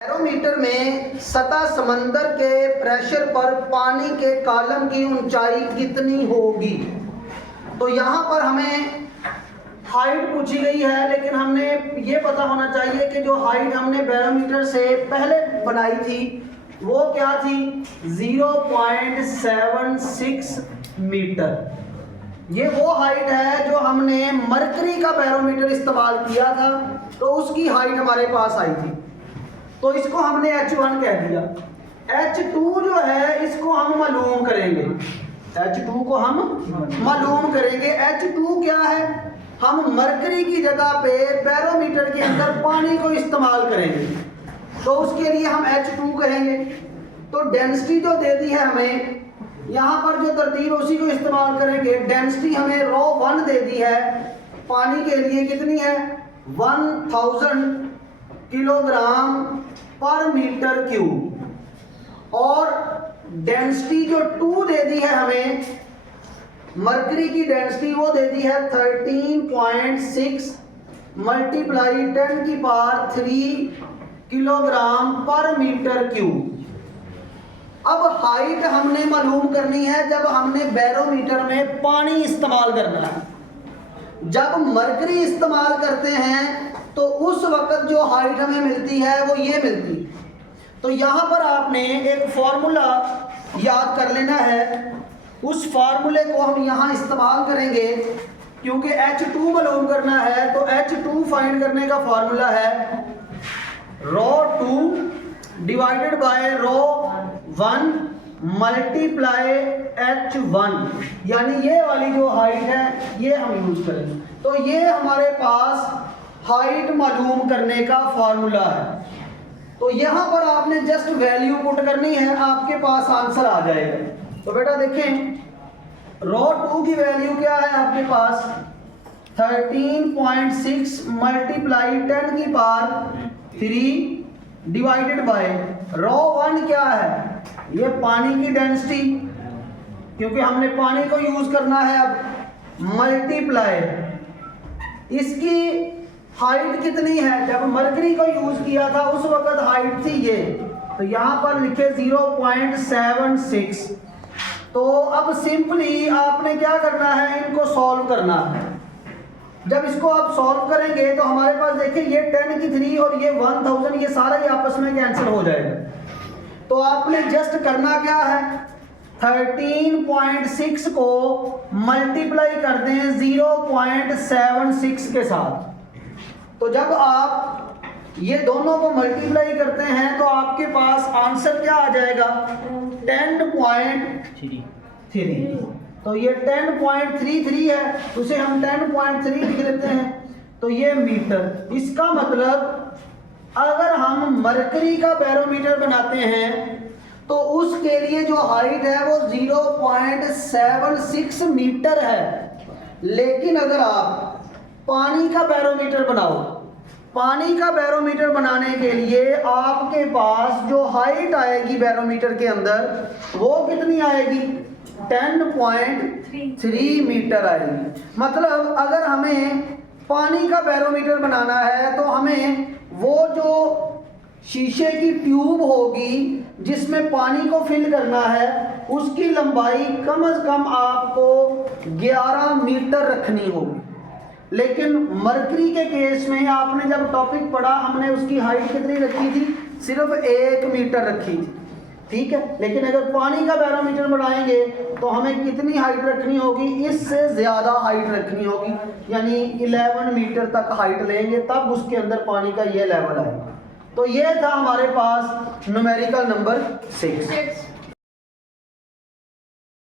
Barometer में सतह समंदर के प्रेशर पर पानी के कॉलम की ऊंचाई कितनी होगी। तो यहाँ पर हमें हाइट पूछी गई है, लेकिन हमने ये पता होना चाहिए कि जो हाइट हमने बैरोमीटर से पहले बनाई थी वो क्या थी, 0.76 मीटर। ये वो हाइट है जो हमने मरकरी का बैरोमीटर इस्तेमाल किया था, तो उसकी हाइट हमारे पास आई थी। तो इसको हमने H1 कह दिया। H2 जो है इसको हम मालूम करेंगे, H2 को हम मालूम करेंगे। H2 क्या है, हम मरकरी की जगह पे बैरोमीटर के अंदर पानी को इस्तेमाल करेंगे, तो उसके लिए हम H2 कहेंगे। तो डेंसिटी जो दे दी है हमें, यहाँ पर जो तरतीब उसी को इस्तेमाल करेंगे। डेंसिटी हमें ρ1 दे दी है, पानी के लिए कितनी है, 1000 किलोग्राम पर मीटर क्यूब। और डेंसिटी जो 2 दे दी है हमें, मरकरी की डेंसिटी वो दे दी है 13.6 मल्टीप्लाई 10⁻³ किलोग्राम पर मीटर क्यूब। अब हाइट हमने मालूम करनी है जब हमने बैरोमीटर में पानी इस्तेमाल करना है। जब मरकरी इस्तेमाल करते हैं तो उस वक्त जो हाइट हमें मिलती है वो ये मिलती है। तो यहाँ पर आपने एक फॉर्मूला याद कर लेना है, उस फार्मूले को हम यहाँ इस्तेमाल करेंगे। क्योंकि H2 मालूम करना है तो H2 फाइंड करने का फॉर्मूला है ρ2 डिवाइडेड बाय ρ1 मल्टीप्लाई H1, यानी ये वाली जो हाइट है ये हम यूज करेंगे। तो ये हमारे पास हाइट मालूम करने का फॉर्मूला है। तो यहाँ पर आपने जस्ट वैल्यू पुट करनी है, आपके पास आंसर आ जाएगा। तो बेटा देखें, ρ2 की वैल्यू क्या है आपके पास, 13.6 मल्टीप्लाई 10⁻³ डिवाइडेड बाय ρ1 क्या है, ये पानी की डेंसिटी, क्योंकि हमने पानी को यूज करना है। अब मल्टीप्लाई इसकी हाइट कितनी है, जब मरकरी को यूज किया था उस वक्त हाइट थी ये, तो यहाँ पर लिखे 0.76। तो अब सिंपली आपने क्या करना है, इनको सॉल्व करना है। जब इसको आप सॉल्व करेंगे तो हमारे पास देखिए ये 10⁻³ और ये 1000, ये सारा ही आपस में कैंसिल हो जाएगा। तो आपने जस्ट करना क्या है, 13.6 को मल्टीप्लाई कर दें 0.76 के साथ। तो जब आप ये दोनों को मल्टीप्लाई करते हैं तो आपके पास आंसर क्या आ जाएगा, 10.3। तो ये 10.33 है, उसे हम 10.3 लिख लेते हैं। तो ये मीटर, इसका मतलब अगर हम मरकरी का बैरोमीटर बनाते हैं तो उसके लिए जो हाइट है वो 0.76 मीटर है। लेकिन अगर आप पानी का बैरोमीटर बनाओ, पानी का बैरोमीटर बनाने के लिए आपके पास जो हाइट आएगी बैरोमीटर के अंदर वो कितनी आएगी, 10.3 मीटर आएगी। मतलब अगर हमें पानी का बैरोमीटर बनाना है तो हमें वो जो शीशे की ट्यूब होगी जिसमें पानी को फिल करना है उसकी लंबाई कम से कम आपको 11 मीटर रखनी होगी। लेकिन मरकरी के केस में आपने जब टॉपिक पढ़ा, हमने उसकी हाइट कितनी रखी थी, सिर्फ 1 मीटर रखी थी, ठीक है। लेकिन अगर पानी का बैरोमीटर बनाएंगे तो हमें कितनी हाइट रखनी होगी, इससे ज़्यादा हाइट रखनी होगी, यानी 11 मीटर तक हाइट लेंगे तब उसके अंदर पानी का ये लेवल आएगा। तो ये था हमारे पास न्यूमेरिकल नंबर 6।